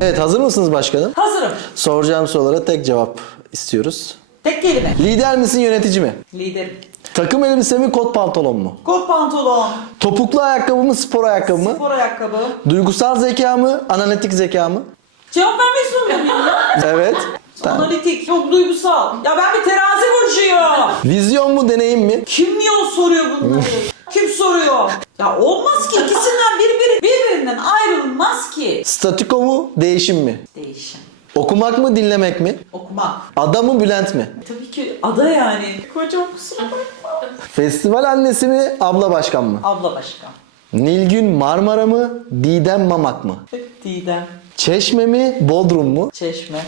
Evet hazır mısınız başkanım? Hazırım. Soracağım sorulara tek cevap istiyoruz. Tek kelime. Lider misin yönetici mi? Liderim. Takım elbise mi kot pantolon mu? Kot pantolon. Topuklu ayakkabı mı spor ayakkabı mı? Spor ayakkabı. Duygusal zeka mı? Analitik zeka mı? Cevap vermek zorunda mıyım ya? Evet. Tamam. Analitik, çok duygusal. Ya ben bir terazi burcuyum. Vizyon mu deneyim mi? Kim niye soruyor bunları? Kim soruyor? Ya olmaz ki ikisinden birbiri birbirinden ayrılmaz ki. Statiko mu değişim mi? Değişim. Okumak mı dinlemek mi? Okuma. Ada mı Bülent mi? Tabii ki ada yani. Kocam kusura bakma. Festival annesi mi abla başkan mı? Abla başkan. Nilgün Marmara mı? Didem Mamak mı? Didem. Çeşme mi Bodrum mu? Çeşme.